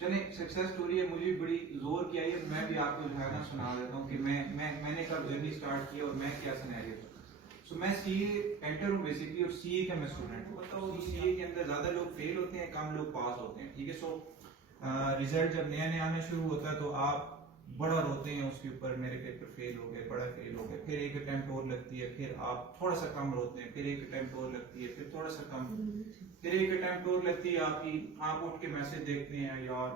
चले success story है, मुझे भी बड़ी जोर किया है, मैं भी आपको जो है ना सुना देता हूँ कि मैंने कब जर्नी स्टार्ट की और मैं क्या सिनेरियो था। सो मैं सीए एंटर हूँ बेसिकली, और सीए का मैं स्टूडेंट हूँ। बताओ सीए के अंदर ज्यादा लोग फेल होते हैं, कम लोग पास होते हैं, ठीक है। सो रिजल्ट जब नया नया आना शुरू होता है तो आप बड़ा रोते हैं उसके ऊपर, मेरे पेपर फेल हो गए, बड़ा फेल हो गए। फिर एक अटेम्प्ट और लगती है, फिर आप थोड़ा सा कम रोते हैं, फिर एक अटेम्प्ट और लगती है, फिर थोड़ा सा कम, फिर एक अटेम्प्ट और लगती है आपकी, आप उठ के मैसेज देखते हैं यार,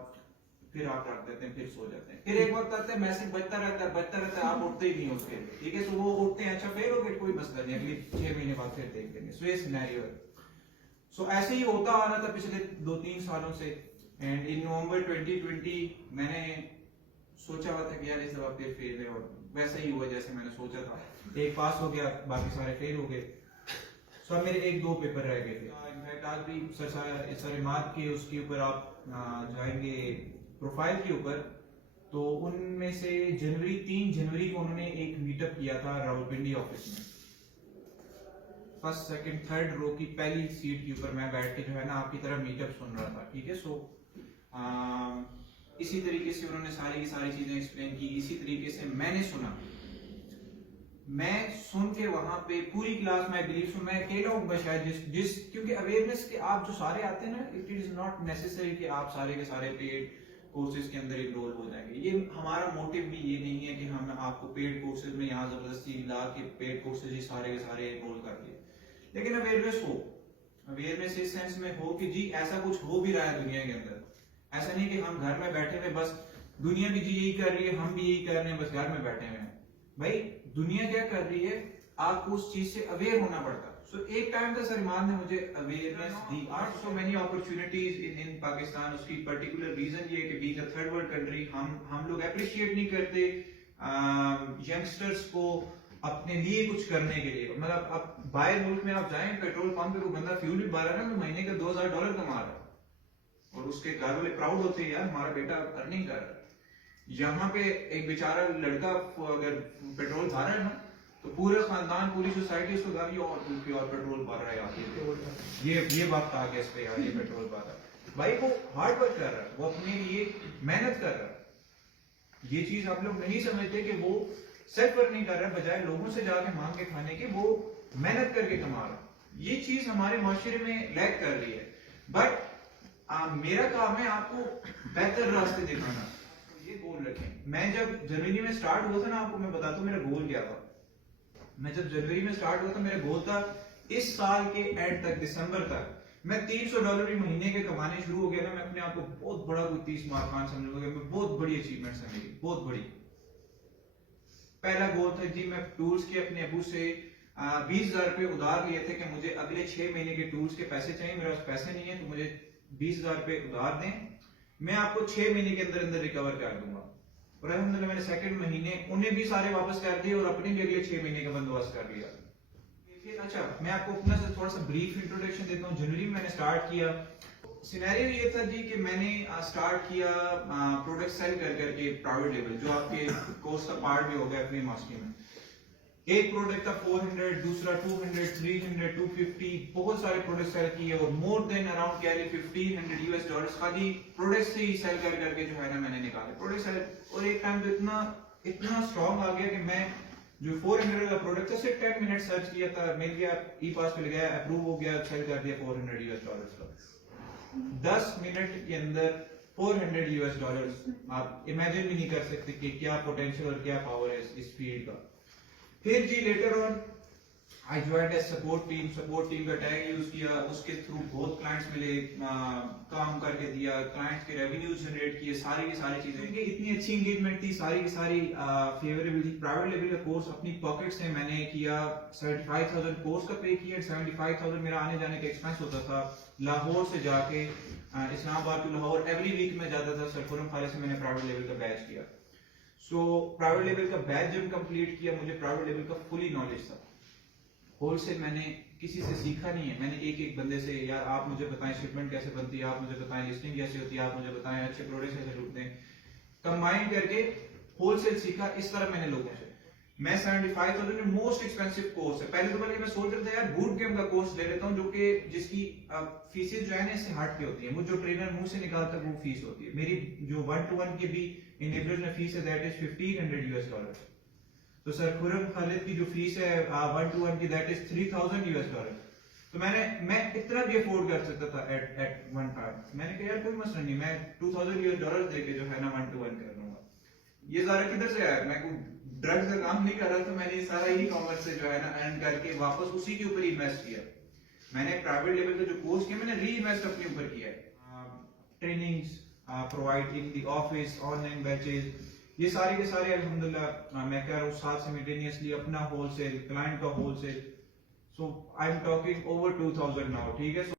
फिर आप रख देते हैं, फिर सो जाते हैं। फिर एक वक्त आता है मैसेज बजता रहता है, आप उठते ही नहीं उसके, ठीक है। सो वो उठते हैं, अच्छा फेल हो गए, कोई मसला नहीं, अगले 6 महीने बाद फिर देख लेंगे। सो ये सिनेरियो है। सो ऐसे ही होता आ रहा था पिछले 2-3 सालों से। एंड इन नवंबर 2020 मैंने सोचा हुआ था कि यार इस दफा फिर फेल है, और वैसा ही हुआ जैसे मैंने सोचा था। एक पास हो गया, बाकी सारे फेल हो गए। सो अब मेरे 1-2 पेपर रह गए थे। इनफैक्ट आज भी सर सारे मार्क के उसके ऊपर आप जाएंगे प्रोफाइल के ऊपर, तो उनमें से 3 जनवरी को उन्होंने एक मीटअप किया था रावलपिंडी ऑफिस में। फर्स्ट सेकंड थर्ड रो की पहली सीट के ऊपर मैं बैठ के जो है ना आपकी तरह मीटअप सुन रहा था, ठीक है। सो इसी तरीके से उन्होंने सारी की सारी चीजें एक्सप्लेन की, इसी तरीके से मैंने सुना। मैं सुन के वहां पे पूरी क्लास में बिलीव मैं अकेला हूँ शायद क्योंकि अवेयरनेस के आप जो सारे आते हैं ना, इट इज नॉट नेसेसरी कि आप सारे के सारे पेड कोर्सेज के अंदर इनरोल हो जाएंगे। ये हमारा मोटिव भी ये नहीं है कि हम आपको पेड कोर्सेज में यहाँ जबरदस्ती ला के पेड कोर्सेज ही सारे के सारे इनरोल कर दिए। लेकिन अवेयरनेस हो, अवेयरनेस इस सेंस में हो कि जी ऐसा कुछ हो भी रहा है दुनिया के अंदर। ऐसा नहीं कि हम घर में बैठे हुए बस दुनिया भी जी यही कर रही है, हम भी यही कर रहे हैं, बस घर में बैठे हुए हैं। भाई दुनिया क्या कर रही है, आपको उस चीज से अवेयर होना पड़ता है। सो एक टाइम था सलमान ने मुझे अवेयरनेस दी। Are so many opportunities in Pakistan. उसकी पर्टिकुलर रीजन ये कि being a third world country हम लोग अप्रिशिएट नहीं करते यंगस्टर्स को अपने लिए कुछ करने के लिए। मतलब अब बाहर मुल्क में आप जाएं, पेट्रोल पंप पे कोई बंदा फ्यूल भी भर रहा है ना, तो महीने का $2000 कमा रहा है, और उसके घर वाले प्राउड होते हैं यार हमारा बेटा अर्निंग कर रहा है। यहाँ पे एक बेचारा लड़का अगर पेट्रोल भर रहा है ना, तो पूरे खानदान पूरी सोसाइटी उसको गाड़ी और पेट्रोल भर रहा है यार, ये वक्त आ गया इस पे यार, ये पेट्रोल भर रहा है। भाई वो हार्ड वर्क कर रहा है, वो अपने लिए मेहनत कर रहा है। ये चीज आप लोग नहीं समझते कि वो सेल्फ वर्क नहीं कर रहा है, बजाय लोगों से जाके मांग के खाने के वो मेहनत करके कमा रहा है। ये चीज हमारे माशरे में लैग कर रही है। बट मेरा काम है आपको बेहतर रास्ते दिखाना। ये गोल रखें। मैं जब जनवरी में स्टार्ट हुआ था ना, आपको मैं बताता हूँ मेरा गोल क्या था। मैं जब जनवरी में स्टार्ट हुआ था, मेरा गोल था इस साल के एंड तक, दिसंबर तक मैं $300 महीने के कमाने शुरू हो गया ना, मैं अपने आप को बहुत बड़ा कोई 30 मार्कान समझूंगा, मैं बहुत बड़ी अचीवमेंट्स है मेरी, बहुत बड़ी। पहला गोल था जी, मैं टूल्स के अपने अबू से 20,000 रुपए उधार लिए थे कि मुझे अगले 6 महीने के टूल्स के पैसे चाहिए, मेरे पास पैसे नहीं है, तो मुझे 20,000 रुपए उधार दें, मैं आपको 6 महीने के अंदर अंदर रिकवर कर दूंगा। और अल्हम्दुलिल्लाह मैंने सेकंड महीने उन्हें भी सारे वापस कर दिए और अपने लिए अगले 6 महीने का बंदोबस्त कर लिया। अच्छा, मैं आपको अपना से थोड़ा सा ब्रीफ इंट्रोडक्शन देता हूँ। जनवरी में मैंने स्टार्ट किया। सिनेरियो ये था जी कि मैंने स्टार्ट किया प्रोडक्ट सेल कर करके प्राइवेट लेवल, जो आपके कोर्स का पार्ट भी हो गया अपनी मास्टरी में। एक प्रोडक्ट था 400, दूसरा 200, 300, 250, बहुत सारे प्रोडक्ट सेल किए, और मोर देन अराउंड क्या $1,500 खाली प्रोडक्ट से ही सेल कर करके जो है ना मैंने निकाले प्रोडक्ट सेल। और एक टाइम तो इतना स्ट्रॉन्ग आ गया कि मैं जो 400 का प्रोडक्ट था सिर्फ 10 मिनट सर्च किया था, मिल गया, ई पास पे गया, अप्रूव हो गया, सेल कर दिया $400 का 10 मिनट के अंदर। $400 आप इमेजिन भी नहीं कर सकते कि क्या पोटेंशियल और क्या पावर है इस फील्ड का। फिर जी later on I joined as support team का टैग यूज किया, उसके थ्रू बहुत क्लाइंट्स मिले, काम करके दिया, क्लाइंट्स के रेवेन्यू जनरेट किए, सारी की सारी चीजें। इतनी अच्छी एंगेजमेंट थी, सारी की सारी फेवरेबल थी। प्राइवेट लेवल का कोर्स अपनी पॉकेट से मैंने किया, 75,000 कोर्स का पे किया, 75,000 मेरा आने जाने का एक्सपेंस होता था। लाहौर से जाके Islamabad to Lahore every week में जाता था। सरफुरम खाले से मैंने प्राइवेट लेवल का बैच किया। सो प्राइवेट लेवल का बैच जब कंप्लीट किया, मुझे प्राइवेट लेवल का फुली नॉलेज था। होलसेल मैंने किसी से सीखा नहीं है, मैंने एक बंदे से, यार आप मुझे बताएं शिपमेंट कैसे बनती है, आप मुझे बताएं लिस्टिंग कैसे होती है, आप मुझे बताएं अच्छे प्रोडक्ट्स कैसे ढूंढते हैं, कंबाइन करके होलसेल सीखा। इस तरह मैंने लोगों से, मैं 75,000 में मोस्ट एक्सपेंसिव कोर्स है। पहले तो बल्कि मैं सोच रहा था यार बूट कैंप का कोर्स ले लेता हूँ, जो कि जिसकी फीसेज जो है ना इससे हट के होती है, वो जो ट्रेनर मुंह से निकालता है वो फीस होती है। मेरी जो 1-to-1 की भी इनेबलर्स में फीस है दैट इज $1,500। तो सर खुरम खालिद की जो फीस है 1-to-1 की दैट इज $3,000। तो मैं इतना भी अफोर्ड कर सकता था एट वन टाइम। मैंने कहा यार कोई मसला नहीं, मैं $2,000 देके जो है ना 1-to-1 कर लूंगा। ये सारा किधर से आया? मैं कोई ड्रग्स का काम नहीं कर रहा था, मैंने सारा ई कॉमर्स से जो है ना अर्न करके वापस उसी के ऊपर इन्वेस्ट किया। मैंने प्राइवेट लेवल का जो कोर्स किया मैंने री इन्वेस्ट अपने ऊपर किया है। Trainings provide in the office, online batches, ये सारे के सारे अल्हम्दुलिल्लाह मैं कह रहा हूँ साथ सिमिल्टेनियसली अपना होलसेल, क्लाइंट का wholesale. So I am talking over 2,000 now, ठीक है।